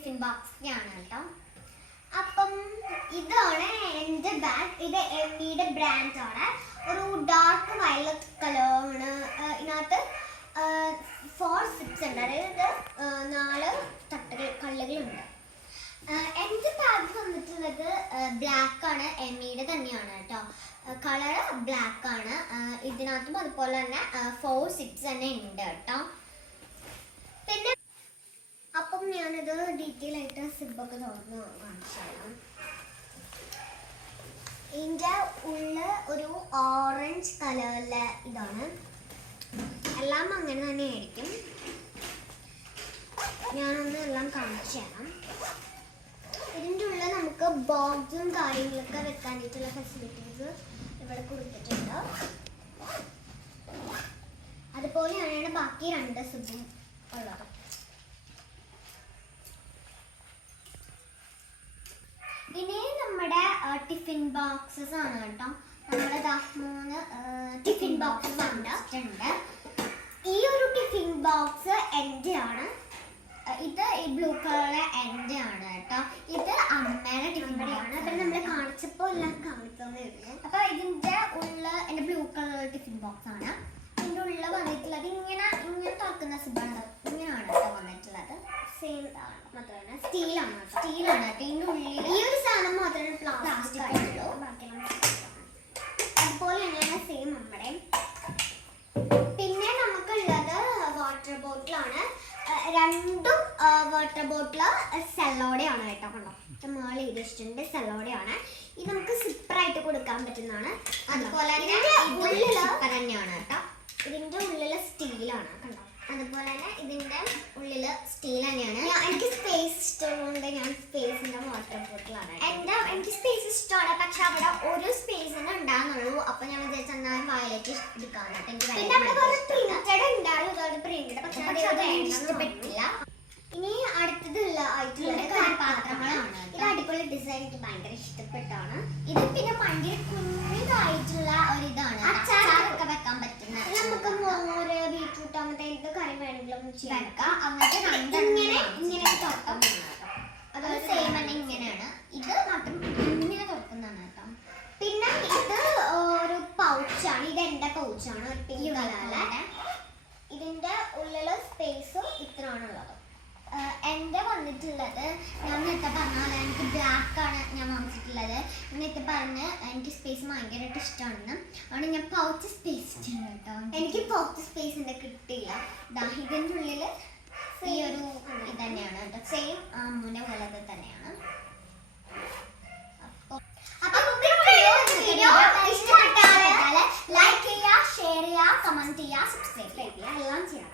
Tiffin ബോക്സിൻ്റെയാണ് കേട്ടോ. അപ്പം ഇതാണ് എൻ്റെ ബാഗ്. ഇത് എമ്മിയുടെ ബ്രാൻഡാണ്. ഒരു ഡാർക്ക് വയലറ്റ് കളറാണ്. ഇതിനകത്ത് 4 സിപ്സ് ഉണ്ട്, അതായത് 4 കള്ളുകളുണ്ട്. എൻ്റെ ബാഗ് വന്നിട്ടുള്ളത് ബ്ലാക്ക് ആണ്. എമ്മിയുടെ തന്നെയാണ് കേട്ടോ. കളർ ബ്ലാക്ക് ആണ്. ഇതിനകത്തും അതുപോലെ തന്നെ 4 സിപ്സ് തന്നെ ഉണ്ട് കേട്ടോ. പിന്നെ അപ്പം ഞാനത് ഡീറ്റെയിൽ ആയിട്ട് സിബൊക്കെ തുറന്ന് കാണിച്ചു തരാം. ഇതിൻ്റെ ഉള്ളിൽ ഒരു ഓറഞ്ച് കളറിലെ ഇതാണ്. എല്ലാം അങ്ങനെ തന്നെ ആയിരിക്കും. ഞാനൊന്ന് എല്ലാം കാണിച്ചു തരാം. ഇതിൻ്റെ ഉള്ളിൽ നമുക്ക് ബോക്സും കാര്യങ്ങളൊക്കെ വെക്കാനായിട്ടുള്ള ഫെസിലിറ്റീസ് ഇവിടെ കൊടുത്തിട്ടുണ്ട്. അതുപോലെയാണ് ബാക്കി 2 സിബും ഉള്ളത്. ഇനി നമ്മുടെ ടിഫിൻ ബോക്സസ് ആണ് കേട്ടോ. നമ്മുടെ 3 ടിഫിൻ ബോക്സസ് ഉണ്ട്. ഈ ഒരു ടിഫിൻ ബോക്സ് എൻ്റെ ആണ്. ഇത് ഈ ബ്ലൂ കളറിലെ എൻ്റെ ആണ് കേട്ടോ. ഇത് അമ്മയുടെ ടിഫിൻ ബോക്സ്. അപ്പം നമ്മൾ കാണിച്ചപ്പോൾ എല്ലാം കാണിച്ചതേ ഉള്ളൂ. അപ്പോൾ ഇതിൻ്റെ ഉള്ളിൽ എൻ്റെ ബ്ലൂ കളർ ടിഫിൻ ബോക്സ് ആണ്. ഇതിൻ്റെ ഉള്ളിൽ വന്നിട്ടുള്ളത് ഇങ്ങനെ തുറക്കുന്ന സിബാണ്. ഇങ്ങനെയാണ് കേട്ടോ വന്നിട്ടുള്ളത്. സെയിം മാത്രമല്ല സ്റ്റീലാണ് കേട്ടോ. ഇതിൻ്റെ ഉള്ളിൽ ഈ ഒരു സാധനം മാത്രമേ പ്ലാസ്റ്റിക് ആയിട്ടുള്ളൂ. അതുപോലെ തന്നെയാണ് സെയിം നമ്മുടെ. പിന്നെ നമുക്കുള്ളത് വാട്ടർ ബോട്ടിലാണ്. 2 വാട്ടർ ബോട്ടിൽ സെല്ലോടെയാണ് കേട്ടോ. കണ്ടോ, നമ്മൾ ഇഷ്ടമുണ്ട്. സെല്ലോടെയാണ്. ഇത് നമുക്ക് സിപ്പറായിട്ട് കൊടുക്കാൻ പറ്റുന്നതാണ്. അതുപോലെ തന്നെ ഉള്ളിൽ തന്നെയാണ് കേട്ടോ. ഇതിൻ്റെ ഉള്ളിൽ സ്റ്റീലാണ് കണ്ടോ. അതുപോലെ തന്നെ ഇതിൻ്റെ ഉള്ളിൽ സ്റ്റീൽ തന്നെയാണ്. എനിക്ക് സ്പേസ് ഇഷ്ടമുണ്ട്. ഞാൻ സ്പേസിൻ്റെ വാട്ടർ ബോട്ടിലാണ്. എനിക്ക് സ്പേസ് ഇഷ്ടമാണ്, പക്ഷെ അവിടെ ഒരു സ്പേസിന് ഉണ്ടാകുന്നുള്ളൂ. അപ്പം ഞാൻ വിചാരിച്ചു എന്നാൽ വയലേക്ക് എടുക്കാനായിട്ട്. ഇഷ്ടപ്പെട്ടില്ല. ഇനി അടുത്തതുള്ള ആയിട്ടുള്ള പാത്രങ്ങളാണ്. ഇത് അടിപൊളി ഡിസൈൻ, എനിക്ക് ഭയങ്കര ഇഷ്ടപ്പെട്ടാണ്. ഇത് പിന്നെ ഭയങ്കര കുഞ്ഞതായിട്ടുള്ള ഒരിതാണ്. അച്ചാറൊക്കെ വെക്കാൻ പറ്റുന്ന. നമുക്ക് മോര്, ബീറ്റ്റൂട്ട് അങ്ങനത്തെ എന്ത് കറി വേണമെങ്കിലും വെക്കാം. അങ്ങനത്തെ ഇങ്ങനെ തുറക്കാൻ പറ്റുന്നത്. അതുപോലെ സെയിം തന്നെ ഇങ്ങനെയാണ്. ഇത് മാത്രം ഇങ്ങനെ തുറക്കുന്നതാണ് കേട്ടോ. പിന്നെ ഇത് ഒരു പൗച്ചാണ്. ഇത് എൻ്റെ പൗച്ചാണ്. ഒരു പിങ്ക് കളറിലെ. ഇതിൻ്റെ ഉള്ളിൽ സ്പേസ് ഇത്രയാണുള്ളത്. എൻ്റെ വന്നിട്ടുള്ളത് ഞാൻ നേരത്തെ പറഞ്ഞ എനിക്ക് ബ്ലാക്കാണ് ഞാൻ വാങ്ങിച്ചിട്ടുള്ളത്. നേരത്തെ പറഞ്ഞ് എനിക്ക് സ്പേസ് ഭയങ്കരമായിട്ട് ഇഷ്ടമാണെന്ന്. അതുകൊണ്ട് ഞാൻ പൗച്ച് സ്പേസ് ഇട്ടുണ്ട് കേട്ടോ. എനിക്ക് പൗച്ച് സ്പേസ് എൻ്റെ കിട്ടിയില്ല. ഇതിൻ്റെ ഉള്ളിൽ ഈ ഒരു ഇത് തന്നെയാണ് കേട്ടോ. സെയിം അമ്മൂൻ്റെ പോലെ തന്നെയാണ്. ഇഷ്ടപ്പെട്ടാൽ ലൈക്ക് ചെയ്യുക, ഷെയർ ചെയ്യുക, കമൻറ്റ് ചെയ്യുക, സബ്സ്ക്രൈബ് ചെയ്യുക, എല്ലാം ചെയ്യാം.